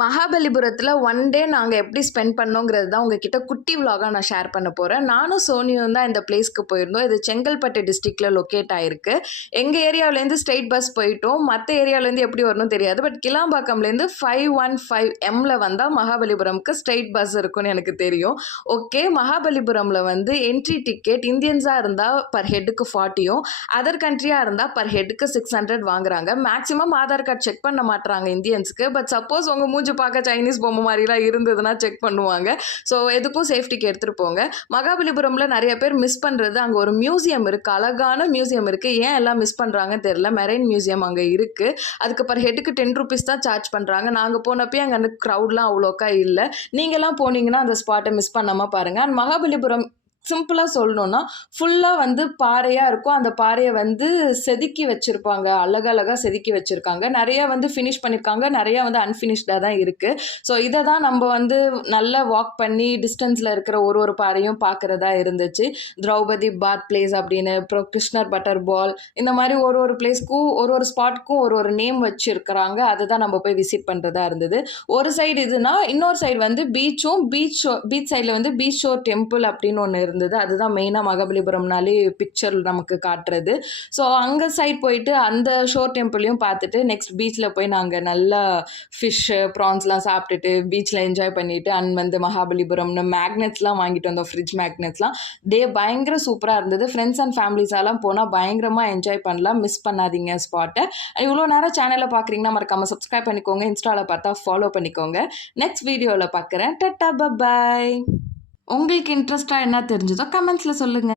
மகாபலிபுரத்துல one day நாங்க எப்படி spend பண்ணோங்கிறது தான் உங்ககிட்ட குட்டி விலாகா நான் ஷேர் பண்ண போறேன். நானும் சோனியும் தான் இந்த பிளேஸ்க்கு போயிருந்தோம். இது செங்கல்பட்டு டிஸ்ட்ரிக்ட்ல லொக்கேட் ஆயிருக்கு. எங்க ஏரியாவிலேருந்து ஸ்ட்ரெயிட் பஸ் போயிட்டோம். மற்ற ஏரியாவிலேருந்து எப்படி வரணும் தெரியாது. பட் கிளாம்பாக்கம்லேருந்து 515 எம்ல வந்தா மகாபலிபுரம்க்கு ஸ்ட்ரெயிட் பஸ் இருக்கும்னு எனக்கு தெரியும். ஓகே, மகாபலிபுரம்ல வந்து என்ட்ரி டிக்கெட் இந்தியன்ஸா இருந்தா பர் ஹெட்டுக்கு 40யும், அதர் கண்ட்ரியா இருந்தா பர் ஹெட்டுக்கு 600 வாங்குறாங்க. மேக்ஸிமம் ஆதார் கார்டு செக் பண்ண மாட்டாங்க இந்தியன்ஸ்க்கு. பட் சப்போஸ் உங்க மூஞ்சி பார்க்க சைனீஸ் பொம்மை மாதிரிலாம் இருந்ததுன்னா செக் பண்ணுவாங்க. ஸோ எதுக்கும் சேஃப்டிக்கு எடுத்துகிட்டு போங்க. மகாபலிபுரமில் நிறைய பேர் மிஸ் பண்ணுறது, அங்கே ஒரு மியூசியம் இருக்குது, அழகான மியூசியம் இருக்குது. ஏன் எல்லாம் மிஸ் பண்ணுறாங்கன்னு தெரியல. மெரைன் மியூசியம் அங்கே இருக்குது. அதுக்கு பர் ஹெட்டுக்கு 10 rupees தான் சார்ஜ் பண்ணுறாங்க. நாங்கள் போனப்போ அங்கே அந்த க்ரௌட்லாம் அவ்வளோக்கா இல்லை. நீங்கள்லாம் போனீங்கன்னா அந்த ஸ்பாட்டை மிஸ் பண்ணாமல் பாருங்கள். அண்ட் மகாபலிபுரம் சிம்பிளாக சொல்லணுன்னா ஃபுல்லாக வந்து பாறையாக இருக்கும். அந்த பாறையை வந்து செதுக்கி வச்சுருப்பாங்க, அழகழகாக செதுக்கி வச்சுருக்காங்க. நிறையா வந்து ஃபினிஷ் பண்ணியிருக்காங்க, நிறையா வந்து அன்ஃபினிஷ்டாக தான் இருக்குது. ஸோ இதை தான் நம்ம வந்து நல்லா வாக் பண்ணி டிஸ்டன்ஸில் இருக்கிற ஒரு பாறையும் பார்க்குறதா இருந்துச்சு. திரௌபதி பாத் பிளேஸ் அப்படின்னு, அப்புறம் கிருஷ்ணர் பட்டர் பால், இந்த மாதிரி ஒரு பிளேஸ்க்கும் ஒரு ஸ்பாட்க்கும் ஒரு நேம் வச்சுருக்கிறாங்க. அதை தான் நம்ம போய் விசிட் பண்ணுறதா இருந்தது. ஒரு சைடு இதுனா, இன்னொரு சைடு வந்து பீச் சைடில் வந்து பீச் ஷோர் டெம்பிள் அப்படின்னு ஒன்று இருந்தது. அதுதான் மெயினாக மகாபலிபுரம்னாலே பிக்சர் நமக்கு காட்டுறது. ஸோ அங்கே சைட் போயிட்டு அந்த ஷோர் டெம்பிளையும் பார்த்துட்டு நெக்ஸ்ட் பீச்சில் போய் நாங்கள் நல்லா ஃபிஷ்ஷு ப்ரான்ஸ்லாம் சாப்பிட்டுட்டு பீச்சில் என்ஜாய் பண்ணிவிட்டு அண்ட் வந்து மகாபலிபுரம்னு மேக்னெட்ஸ்லாம் வாங்கிட்டு வந்தோம், ஃப்ரிட்ஜ் மேக்னெட்ஸ்லாம். பயங்கர சூப்பராக இருந்தது. ஃப்ரெண்ட்ஸ் அண்ட் ஃபேமிலிஸாலாம் போனால் பயங்கரமாக என்ஜாய் பண்ணலாம். மிஸ் பண்ணாதீங்க ஸ்பாட்டை. இவ்வளோ நேரம் சேனலை பார்க்குறீங்கன்னா மறக்காமல் சப்ஸ்கிரைப் பண்ணிக்கோங்க. இன்ஸ்டாவில் பார்த்தா ஃபாலோ பண்ணிக்கோங்க. நெக்ஸ்ட் வீடியோவில் பார்க்குறேன். Tata, bye. உங்களுக்கு இன்ட்ரெஸ்டாக என்ன தெரிஞ்சதோ கமெண்ட்ஸில் சொல்லுங்கள்.